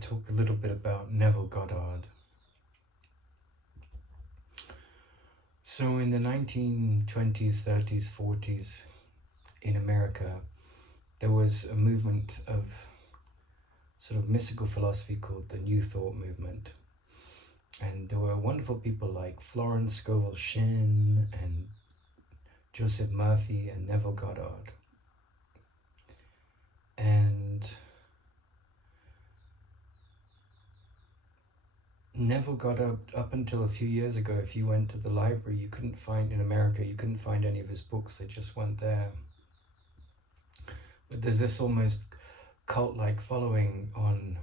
talk a little bit about Neville Goddard. So in the 1920s, 30s, 40s in America, there was a movement of sort of mystical philosophy called the New Thought movement. And there were wonderful people like Florence, Scovel, Shinn, and Joseph Murphy, and Neville Goddard. And Neville Goddard, up until a few years ago, if you went to the library, you couldn't find, in America, you couldn't find any of his books. They just weren't there. But there's this almost cult-like following on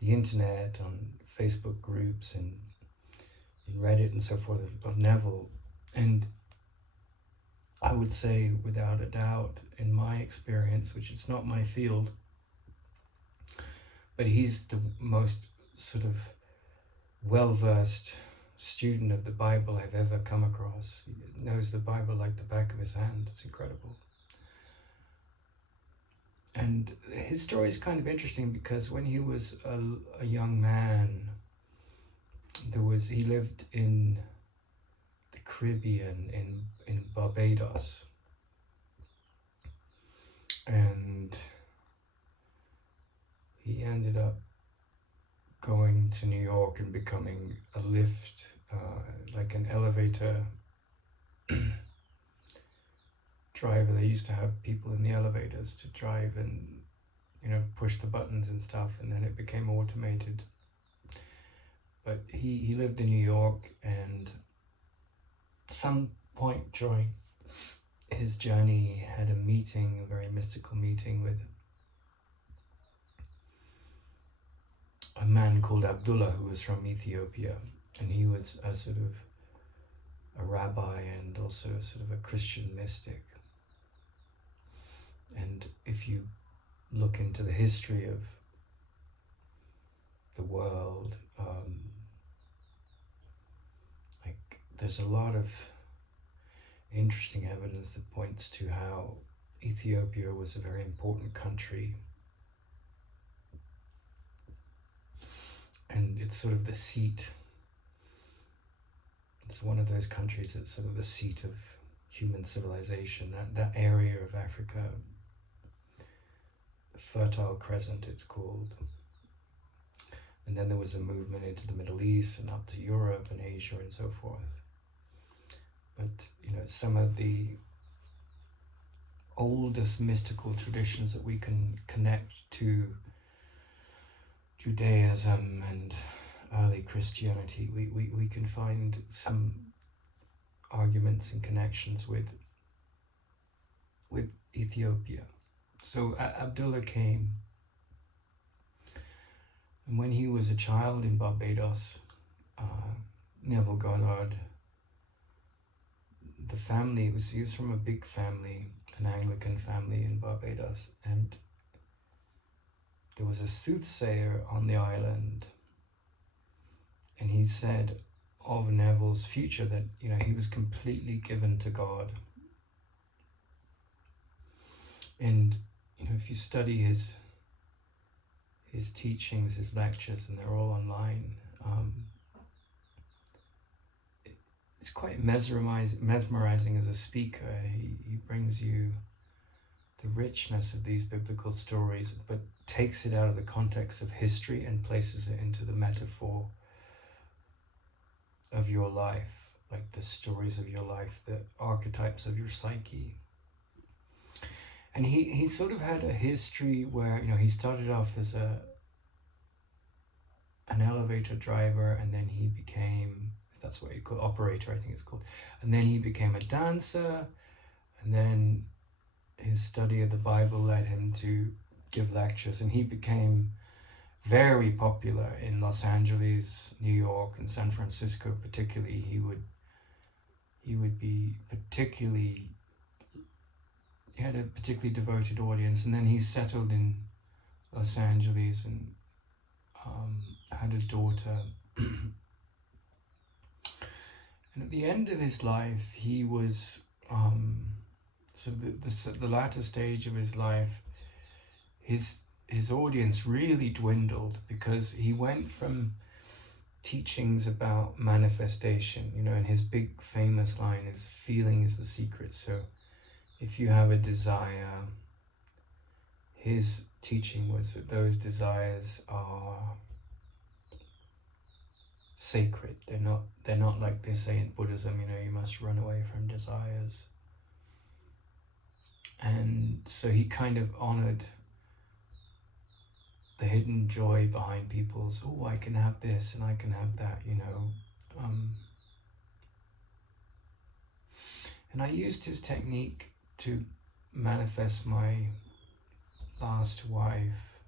the internet, on Facebook groups, and in Reddit and so forth of Neville. And I would say, without a doubt, in my experience, which it's not my field, but he's the most sort of well-versed student of the Bible I've ever come across. He knows the Bible like the back of his hand. It's incredible. And his story is kind of interesting because when he was a young man, he lived in the Caribbean, in Barbados. And he ended up going to New York and becoming a lift, like an elevator driver. They used to have people in the elevators to drive and, push the buttons and stuff, and then it became automated. But he lived in New York, and at some point during his journey, he had a very mystical meeting with a man called Abdullah, who was from Ethiopia, and he was a sort of a rabbi and also sort of a Christian mystic. And if you look into the history of the world, there's a lot of interesting evidence that points to how Ethiopia was a very important country. And it's sort of the seat. It's one of those countries that's sort of the seat of human civilization, that area of Africa, the Fertile Crescent it's called. And then there was a movement into the Middle East and up to Europe and Asia and so forth. But, some of the oldest mystical traditions that we can connect to Judaism and early Christianity, we can find some arguments and connections with Ethiopia. So Abdullah came, and when he was a child in Barbados, Neville Goddard, the family, he was from a big family, an Anglican family in Barbados, and there was a soothsayer on the island, and he said of Neville's future that, he was completely given to God. And, if you study his teachings, his lectures, and they're all online, it's quite mesmerizing as a speaker. He brings you the richness of these biblical stories, but takes it out of the context of history and places it into the metaphor of your life, like the stories of your life, the archetypes of your psyche. And he sort of had a history where, he started off as an elevator driver, and then he became, if that's what you call operator, I think it's called, and then he became a dancer, and then his study of the Bible led him to give lectures, and he became very popular in Los Angeles, New York, and San Francisco particularly. He would be he had a particularly devoted audience, and then he settled in Los Angeles and had a daughter. And at the end of his life, he was the latter stage of his life, his his audience really dwindled, because he went from teachings about manifestation, and his big famous line is, feeling is the secret. So if you have a desire, his teaching was that those desires are sacred. They're not like they say in Buddhism, you must run away from desires. And so he kind of honored the hidden joy behind people's, oh, I can have this and I can have that, and I used his technique to manifest my last wife.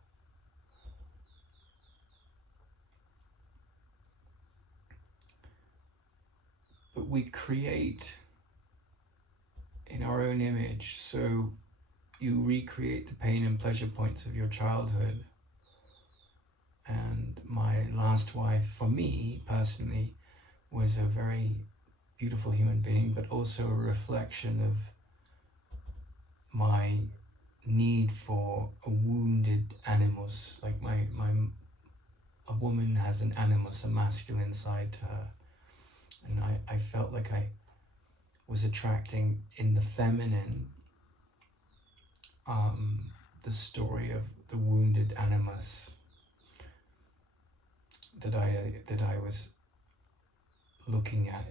But we create in our own image, so you recreate the pain and pleasure points of your childhood. And my last wife, for me personally, was a very beautiful human being, but also a reflection of my need for a wounded animus. Like a woman has an animus, a masculine side to her. And I felt like I was attracting in the feminine the story of the wounded animus that I was looking at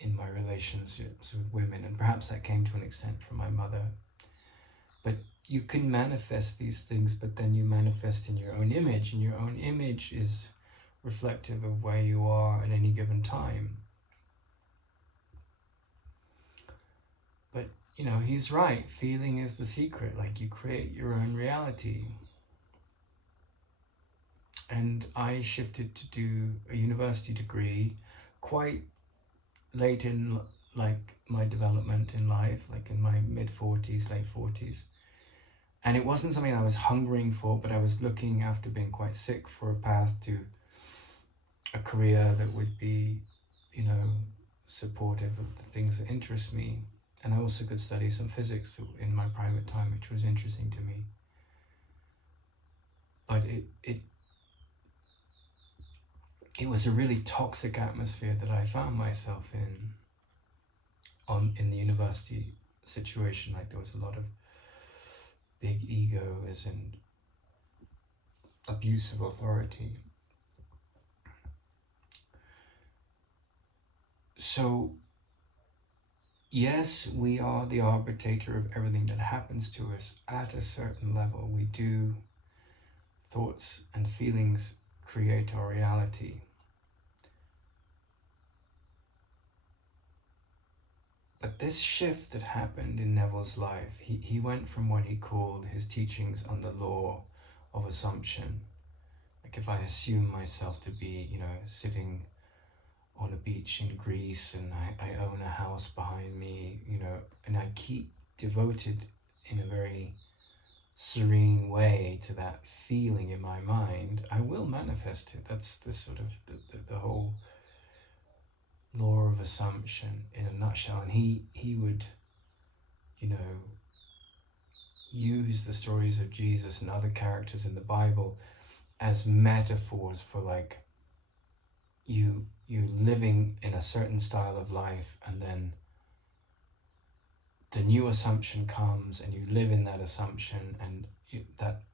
in my relationships with women. And perhaps that came to an extent from my mother. But you can manifest these things, but then you manifest in your own image, and your own image is reflective of where you are at any given time. But he's right, feeling is the secret. Like, you create your own reality. And I shifted to do a university degree quite late in my development in life, like in my mid-40s, late 40s. And it wasn't something I was hungering for, but I was looking, after being quite sick, for a path to a career that would be, supportive of the things that interest me. And I also could study some physics in my private time, which was interesting to me. But it was a really toxic atmosphere that I found myself in the university situation. Like, there was a lot of big egos and abuse of authority. So yes, we are the arbiter of everything that happens to us at a certain level. We do. Thoughts and feelings create our reality. But this shift that happened in Neville's life, he went from what he called his teachings on the law of assumption. Like, if I assume myself to be, sitting on a beach in Greece, and I own a house behind me, and I keep devoted in a very serene way to that feeling in my mind, I will manifest it. That's the sort of the whole law of assumption in a nutshell. And he would use the stories of Jesus and other characters in the Bible as metaphors for, like, you living in a certain style of life, and then the new assumption comes and you live in that assumption, and that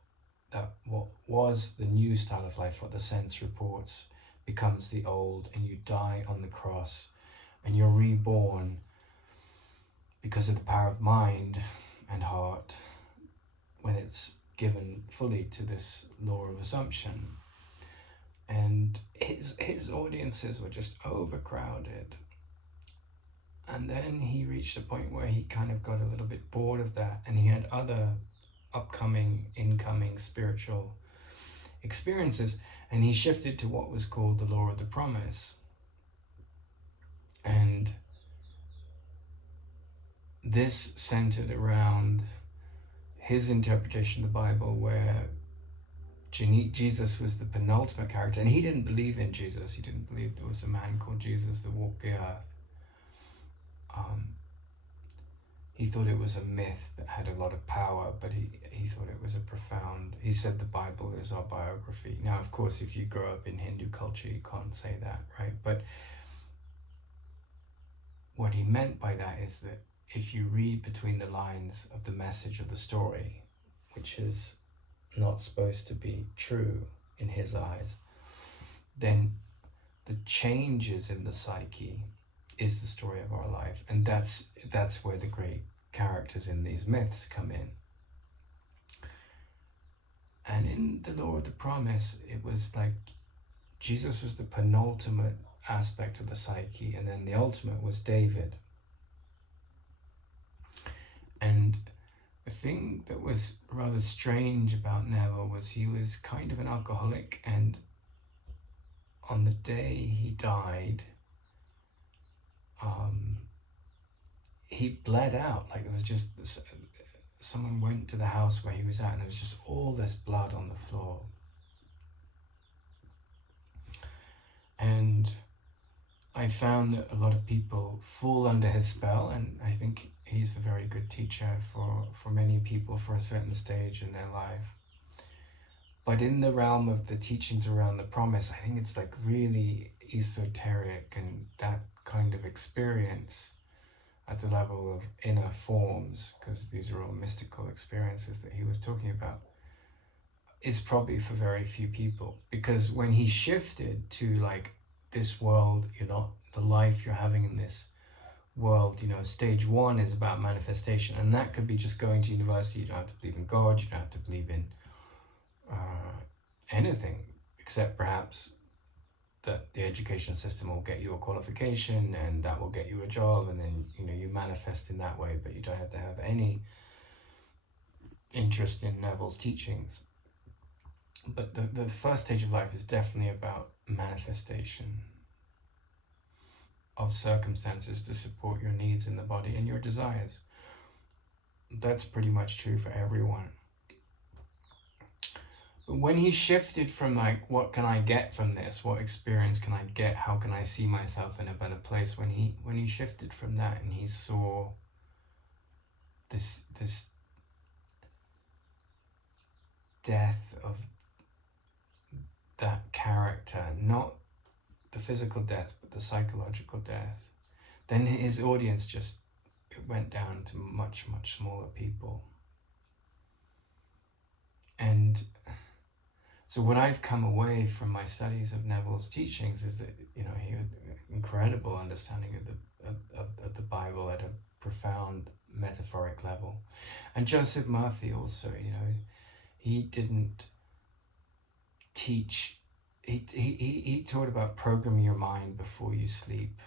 what was the new style of life, what the sense reports, becomes the old, and you die on the cross, and you're reborn because of the power of mind and heart when it's given fully to this law of assumption. And his audiences were just overcrowded. And then he reached a point where he kind of got a little bit bored of that, and he had other incoming spiritual experiences, and he shifted to what was called the law of the promise. And this centered around his interpretation of the Bible, where Jesus was the penultimate character, and he didn't believe in Jesus. He didn't believe there was a man called Jesus that walked the earth. He thought it was a myth that had a lot of power, but he thought it was he he said the Bible is our biography. Now, of course, if you grow up in Hindu culture, you can't say that, right? But what he meant by that is that if you read between the lines of the message of the story, which is not supposed to be true in his eyes, then the changes in the psyche is the story of our life. And that's where the great characters in these myths come in. And in the Law of the Promise, it was like Jesus was the penultimate aspect of the psyche, and then the ultimate was David. And the thing that was rather strange about Neville was he was kind of an alcoholic, and on the day he died, he bled out. Like, it was just someone went to the house where he was at, and there was just all this blood on the floor. And I found that a lot of people fall under his spell, and I think he's a very good teacher for many people for a certain stage in their life. But in the realm of the teachings around the promise, I think it's like really esoteric, and that kind of experience at the level of inner forms, because these are all mystical experiences that he was talking about, is probably for very few people. Because when he shifted to like this world, the life you're having in this world, stage one is about manifestation, and that could be just going to university. You don't have to believe in God, you don't have to believe in anything except perhaps that the education system will get you a qualification and that will get you a job, and then you manifest in that way, but you don't have to have any interest in Neville's teachings. But the first stage of life is definitely about manifestation of circumstances to support your needs in the body and your desires. That's pretty much true for everyone. But when he shifted from like, what can I get from this? What experience can I get? How can I see myself in a better place? When he shifted from that and he saw this death of that character, not the physical death, but the psychological death, then his audience just went down to much, much smaller people. And so what I've come away from my studies of Neville's teachings is that, he had an incredible understanding of the Bible at a profound metaphoric level. And Joseph Murphy also, he didn't teach, he taught about programming your mind before you sleep.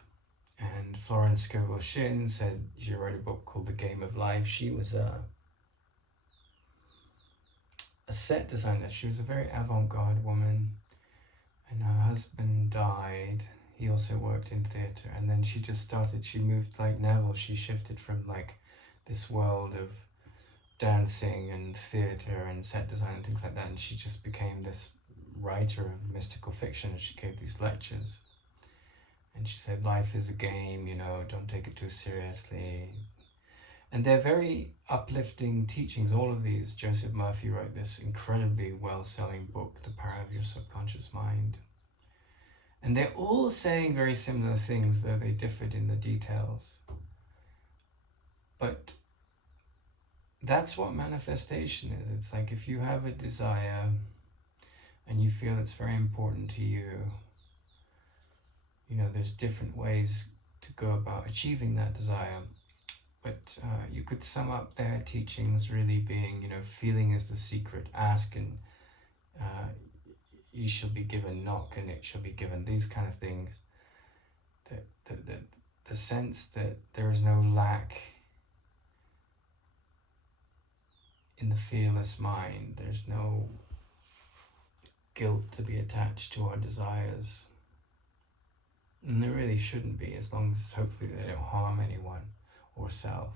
And Florence Scovel Shinn said she wrote a book called The Game of Life. She was a set designer. She was a very avant-garde woman, and her husband died. He also worked in theatre, and then she moved like Neville. She shifted from like this world of dancing and theatre and set design and things like that, and she just became this writer of mystical fiction, and she gave these lectures. And she said, life is a game, don't take it too seriously. And they're very uplifting teachings, all of these. Joseph Murphy wrote this incredibly well-selling book, The Power of Your Subconscious Mind. And they're all saying very similar things, though they differed in the details. But that's what manifestation is. It's like if you have a desire and you feel it's very important to you, there's different ways to go about achieving that desire. But you could sum up their teachings really being, feeling is the secret, ask and you shall be given, knock and it shall be given, these kind of things. The sense that there is no lack in the fearless mind, there's no guilt to be attached to our desires. And there really shouldn't be, as long as hopefully they don't harm anyone or self.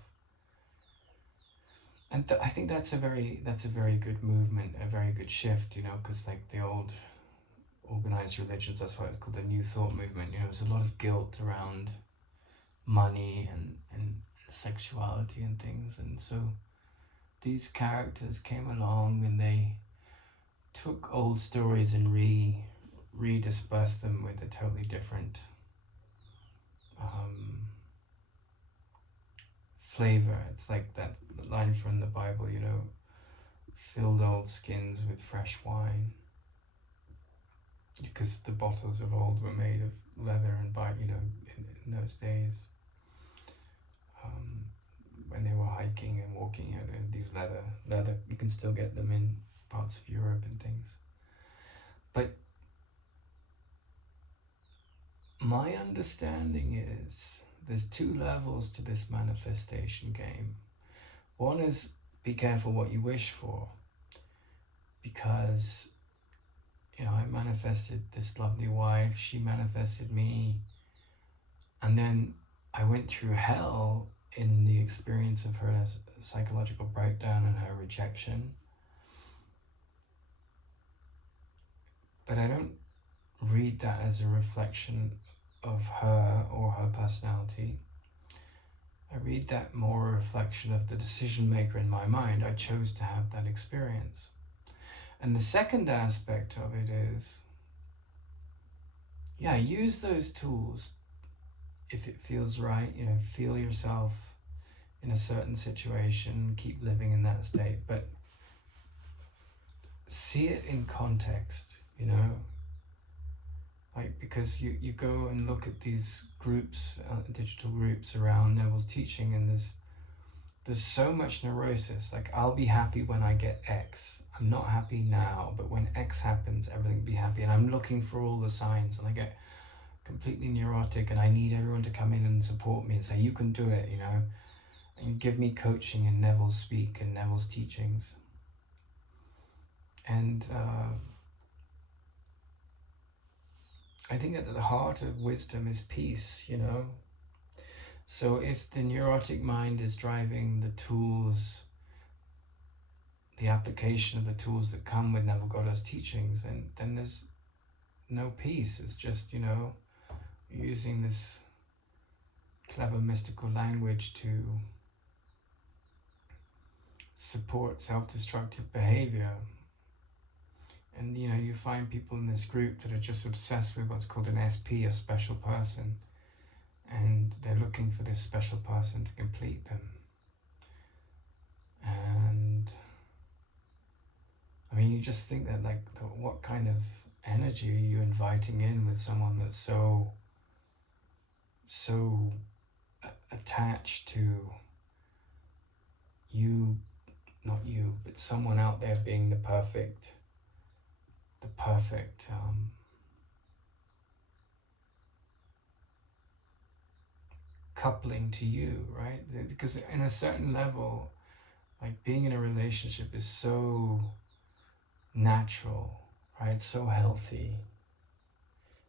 And I think that's a very good movement, a very good shift, because like the old organized religions, that's why it's called the New Thought movement. There's a lot of guilt around money and sexuality and things, and so these characters came along and they took old stories and redispersed them with a totally different flavor. It's like that line from the Bible, you know, filled old skins with fresh wine, because the bottles of old were made of leather and you know, in those days, when they were hiking and walking, you know, these leather, you can still get them in parts of Europe and things. But my understanding is there's two levels to this manifestation game. One is be careful what you wish for, because, you know, I manifested this lovely wife, she manifested me, and then I went through hell in the experience of her psychological breakdown and her rejection. But I don't read that as a reflection of her or her personality. I read that more a reflection of the decision maker in my mind. I chose to have that experience. And the second aspect of it is, yeah, use those tools if it feels right. You know, feel yourself in a certain situation, keep living in that state, but see it in context, you know. Like, because you go and look at these groups, digital groups around Neville's teaching, and there's so much neurosis. Like, I'll be happy when I get X. I'm not happy now, but when X happens, everything will be happy. And I'm looking for all the signs, and I get completely neurotic, and I need everyone to come in and support me and say, you can do it, you know, and give me coaching in Neville's speak and Neville's teachings. And I think at the heart of wisdom is peace, you know. So if the neurotic mind is driving the tools, the application of the tools that come with Neville Goddard's teachings, then there's no peace. It's just, you know, using this clever mystical language to support self-destructive behavior. And, you know, you find people in this group that are just obsessed with what's called an SP, a special person, and they're looking for this special person to complete them. And I mean, you just think that, like, what kind of energy are you inviting in with someone that's so attached to you, not you, but someone out there being the perfect coupling to you, right? Because in a certain level, like, being in a relationship is so natural, right? So healthy.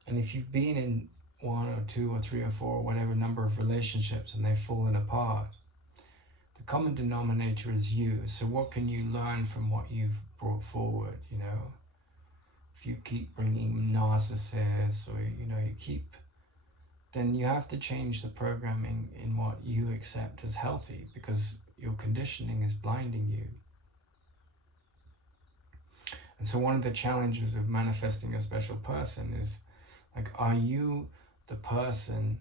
And if you've been in 1 or 2 or 3 or 4 or whatever number of relationships and they've fallen apart, the common denominator is you. So what can you learn from what you've brought forward, you know? If you keep bringing narcissists, or, you know, then you have to change the programming in what you accept as healthy, because your conditioning is blinding you. And so one of the challenges of manifesting a special person is, like, are you the person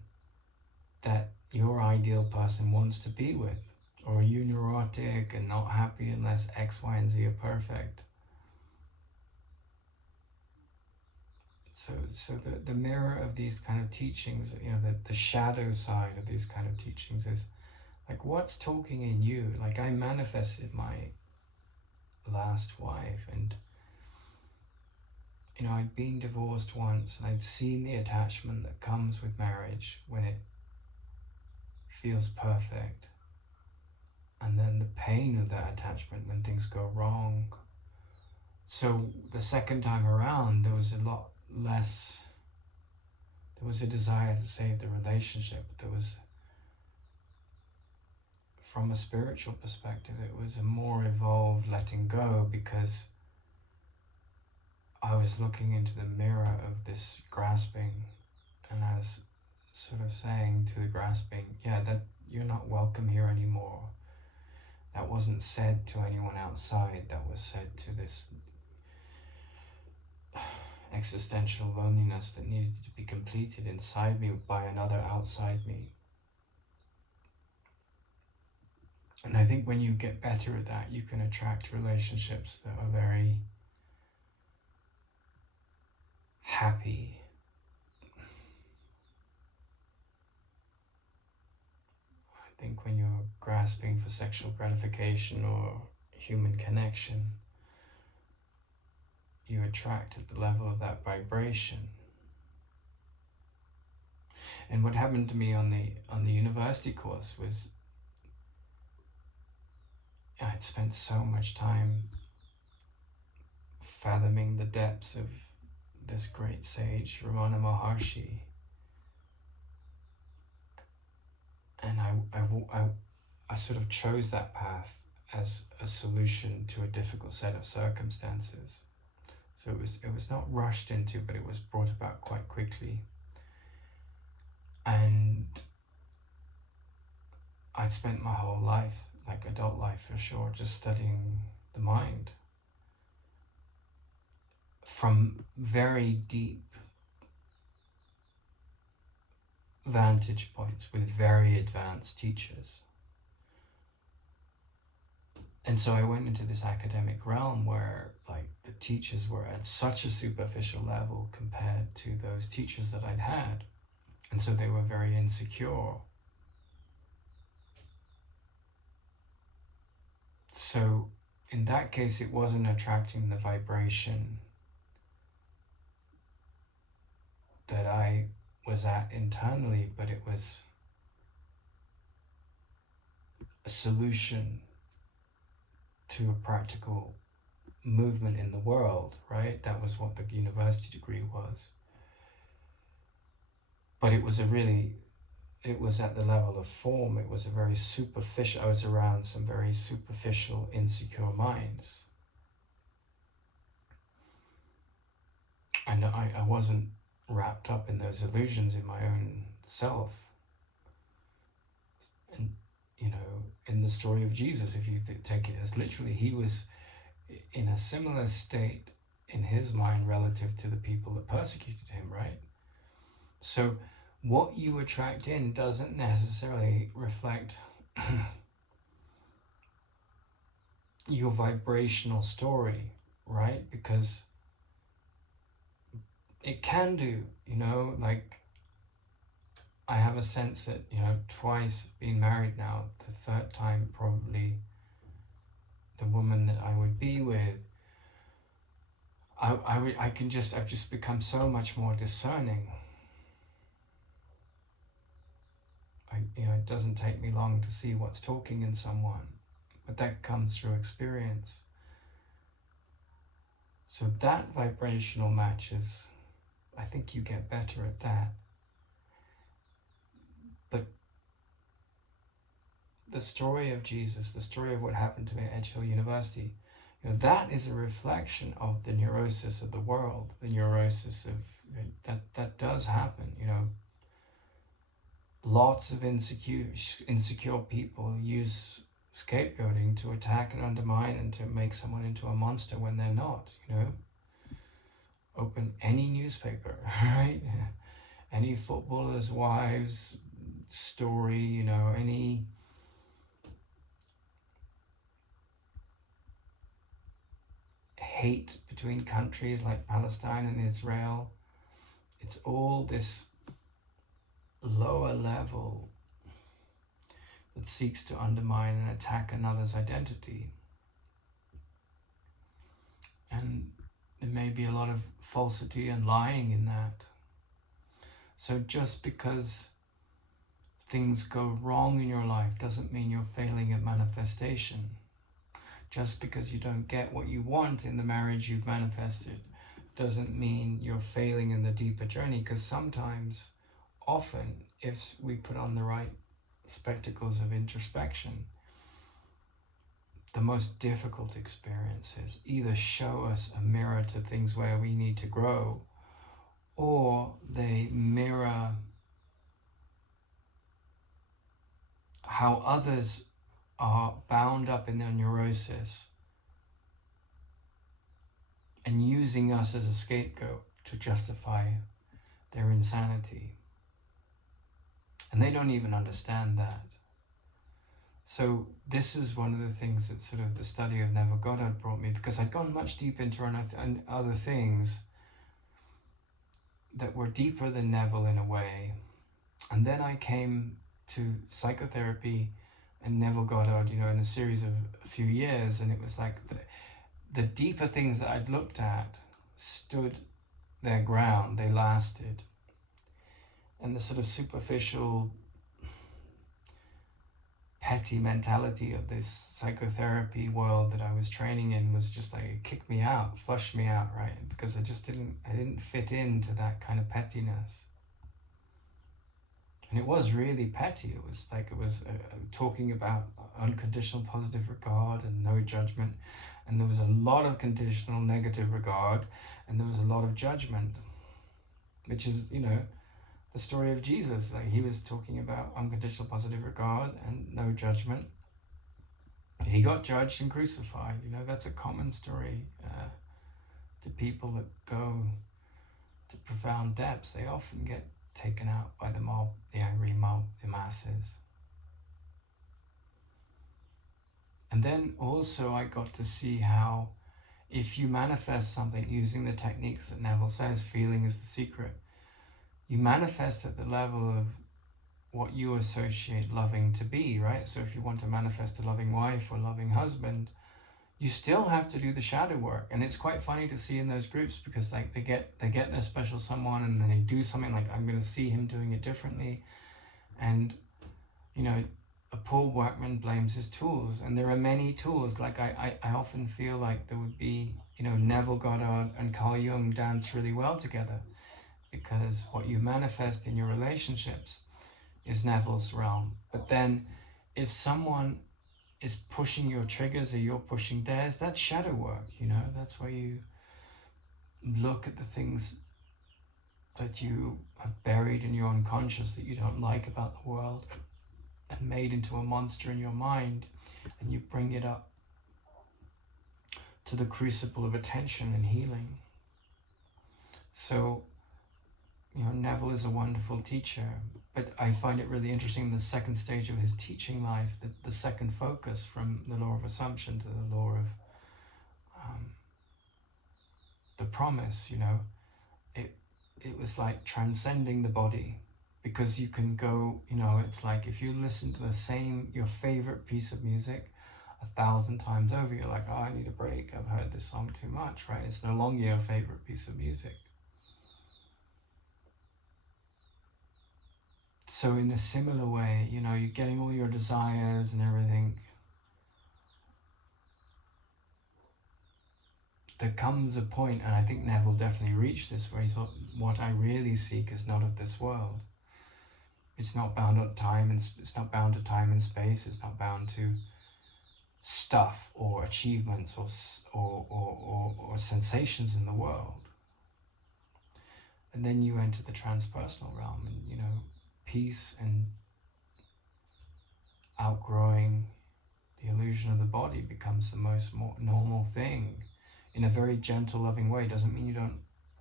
that your ideal person wants to be with? Or are you neurotic and not happy unless X, Y, and Z are perfect? So the mirror of these kind of teachings, you know, the shadow side of these kind of teachings is, like, what's talking in you? Like, I manifested my last wife, and, you know, I'd been divorced once, and I'd seen the attachment that comes with marriage when it feels perfect, and then the pain of that attachment when things go wrong. So the second time around, there was a lot less, there was a desire to save the relationship. There was, from a spiritual perspective, it was a more evolved letting go, because I was looking into the mirror of this grasping, and I was sort of saying to the grasping, yeah, that you're not welcome here anymore. That wasn't said to anyone outside, that was said to this existential loneliness that needed to be completed inside me by another outside me. And I think when you get better at that, you can attract relationships that are very happy. I think when you're grasping for sexual gratification or human connection, you attract at the level of that vibration. And what happened to me on the university course was I'd spent so much time fathoming the depths of this great sage, Ramana Maharshi. And I sort of chose that path as a solution to a difficult set of circumstances. So it was not rushed into, but it was brought about quite quickly. And I'd spent my whole life, like adult life for sure, just studying the mind from very deep vantage points with very advanced teachers. And so I went into this academic realm where like the teachers were at such a superficial level compared to those teachers that I'd had. And so they were very insecure. So in that case, it wasn't attracting the vibration that I was at internally, but it was a solution to a practical movement in the world, right? That was what the university degree was. But it was at the level of form. It was a very superficial, I was around some very superficial, insecure minds. And I wasn't wrapped up in those illusions in my own self. And, you know, in the story of Jesus, if you take it as literally, he was in a similar state in his mind relative to the people that persecuted him, right? So what you attract in doesn't necessarily reflect your vibrational story, right? Because it can do, you know, like I have a sense that, you know, twice being married now, the third time probably the woman that I would be with, I've just become so much more discerning. It doesn't take me long to see what's talking in someone, but that comes through experience. So that vibrational match is, I think you get better at that. But the story of Jesus, the story of what happened to me at Edge Hill University, you know, that is a reflection of the neurosis of the world, the neurosis of that does happen, you know. Lots of insecure people use scapegoating to attack and undermine and to make someone into a monster when they're not, you know. Open any newspaper, right? Any footballers' wives' story, you know, any hate between countries like Palestine and Israel. It's all this lower level that seeks to undermine and attack another's identity. And there may be a lot of falsity and lying in that. So just because things go wrong in your life doesn't mean you're failing at manifestation. Just because you don't get what you want in the marriage you've manifested doesn't mean you're failing in the deeper journey, because sometimes, often, if we put on the right spectacles of introspection, the most difficult experiences either show us a mirror to things where we need to grow, or they mirror how others are bound up in their neurosis and using us as a scapegoat to justify their insanity. And they don't even understand that. So this is one of the things that sort of the study of Neville Goddard brought me, because I'd gone much deep into other things that were deeper than Neville in a way. And then I came to psychotherapy and Neville Goddard, in a series of a few years, and it was like the deeper things that I'd looked at stood their ground, they lasted. And the sort of superficial, petty mentality of this psychotherapy world that I was training in was just like, it kicked me out, flushed me out, right? Because I didn't fit into that kind of pettiness. And it was really petty. It was talking about unconditional positive regard and no judgment. And there was a lot of conditional negative regard, and there was a lot of judgment, which is, the story of Jesus. Like, he was talking about unconditional positive regard and no judgment. He got judged and crucified. That's a common story to people that go to profound depths. They often get taken out by the mob, the angry mob, the masses. And then also I got to see how if you manifest something using the techniques that Neville says, feeling is the secret, you manifest at the level of what you associate loving to be, right? So if you want to manifest a loving wife or loving husband, you still have to do the shadow work. And it's quite funny to see in those groups, because like they get their special someone, and then they do something like, I'm going to see him doing it differently. And, a Paul workman blames his tools, and there are many tools. Like I often feel like there would be, Neville Goddard and Carl Jung dance really well together, because what you manifest in your relationships is Neville's realm. But then if someone is pushing your triggers or you're pushing theirs, that's shadow work. That's where you look at the things that you have buried in your unconscious that you don't like about the world and made into a monster in your mind, and you bring it up to the crucible of attention and healing. So Neville is a wonderful teacher, but I find it really interesting, the second stage of his teaching life, the second focus from the law of assumption to the law of the promise, it was like transcending the body, because you can go, it's like if you listen to your favorite piece of music 1,000 times over, you're like, oh, I need a break, I've heard this song too much, right? It's no longer your favorite piece of music. So in a similar way, you're getting all your desires and everything. There comes a point, and I think Neville definitely reached this, where he thought, what I really seek is not of this world. It's not bound to time and it's not bound to time and space. It's not bound to stuff or achievements or sensations in the world. And then you enter the transpersonal realm, and peace and outgrowing the illusion of the body becomes the most normal thing, in a very gentle, loving way. It doesn't mean you don't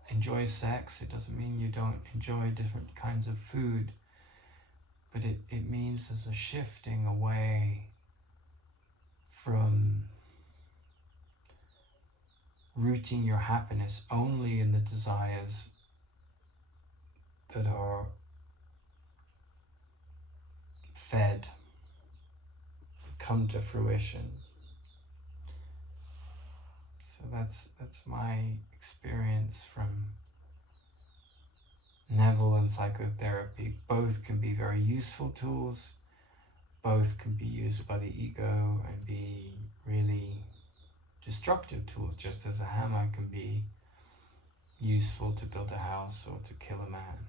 enjoy sex. It doesn't mean you don't enjoy different kinds of food. But it means there's a shifting away from rooting your happiness only in the desires that are fed, come to fruition. So that's my experience from Neville and psychotherapy. Both can be very useful tools. Both can be used by the ego and be really destructive tools, just as a hammer can be useful to build a house or to kill a man.